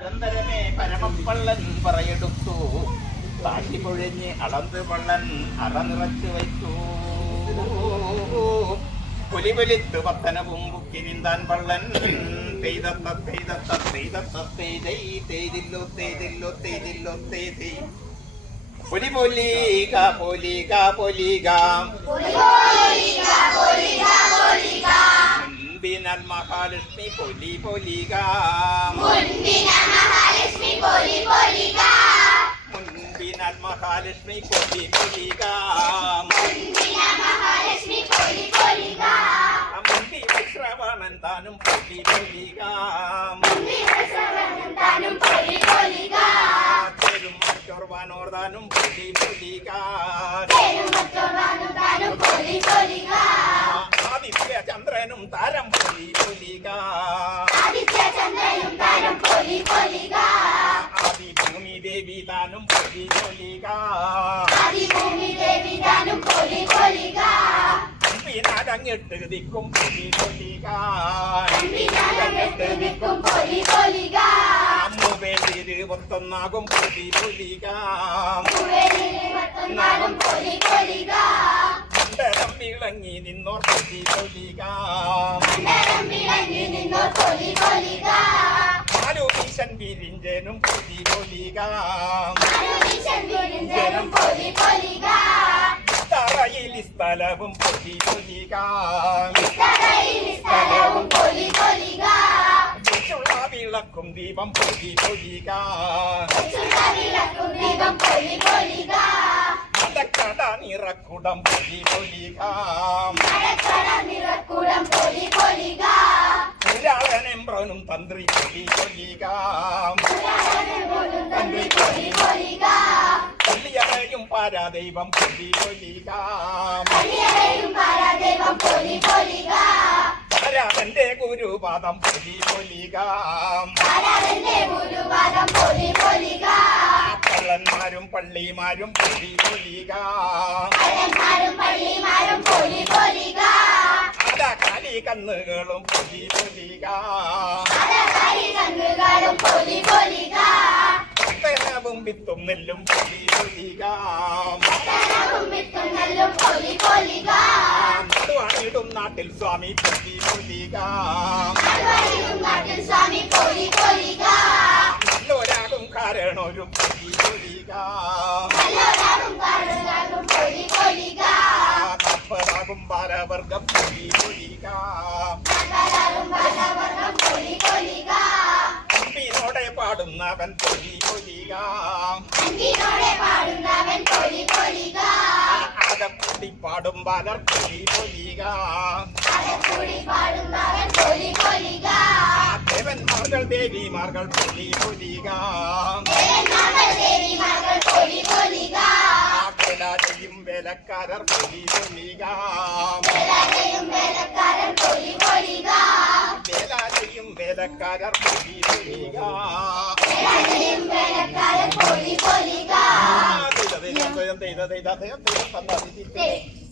അനന്തരമേ പരമപ്പള്ളൻ പറയെടുത്തു, താശി പൊഴിഞ്ഞ് അളന്ത് പള്ളൻ അറ നിറച്ചു വയ്ച്ചു. പുലിപൊലിത്ത് പത്തനവും ബുക്കിരിന്താൻ പള്ളൻ പൊലി പൊലിക പൊലിക പൊലിക മുൻപിനാൽ മഹാലക്ഷ്മി പൊലി പൊലിക മുൻപിനാൽ മഹാലക്ഷ്മി പൊലി പൊലിക മുണ്ടി വൈശ്രവണൻ താനും പൊലി പൊലിക ചേരും മറ്റോർവാനോർദാനും പൊലി പൊലിക ആദിത്യ ചന്ദ്രനും താരം പൊലി പൊലിക ആദിഭൂമി ദേവി താനും പൊലി പൊലിക അമ്പിനാലങ്ങെട്ട് ദിക്കും പൊലി പൊലിക അമ്മുവേലിര് ഒത്തൊന്നാകും പൊലി പൊലിക മണ്ഡലം വിളങ്ങി നിന്നോർ പൊലി പൊലിക മാലുമീശൻ വിരിഞ്ചനും പൊലി പൊലിക തറയിൽ സ്ഥലവും പൊലി പൊലിക വിളക്കും ദീപം പൊലി പൊലിക മടക്കട നിറക്കുടം പൊലി പൊലിക പുരാളനെമ്പ്രനും തന്ത്രി പൊലി പൊലിക പള്ളിയറയും പാരാദൈവം പൊലി പൊലിക ആരാധന്റെ ഗുരുപാദം പൊലി പൊലിക കള്ളന്മാരും പള്ളിമാരും പൊലി പൊലിക കാലി കന്നുകളും പൊലി പൊലിക പത്തനവും വിത്തും നെല്ലും പൊലി പൊലിക നടുവാണിടും നാട്ടിൽ സ്വാമി പൊലി പൊലിക നല്ലൊരാകും കാരണോരും പൊലി പൊലിക തപ്പതാകും ബാലവർഗം പൊലി പൊലിക അമ്പിനോടെ പാടുന്നവൻ പൊലി പൊലിക അകക്കൂടി പാടും ബാലർ പൊലി പൊലിക ദേവന്മാർകൾ ദേവിമാർകൾ പൊലി പൊലിക വേലാചയും വേലക്കാരർ പൊലി പൊലിക വേലാചയും വേലക്കാരർ പൊലി പൊലിക ദൈവ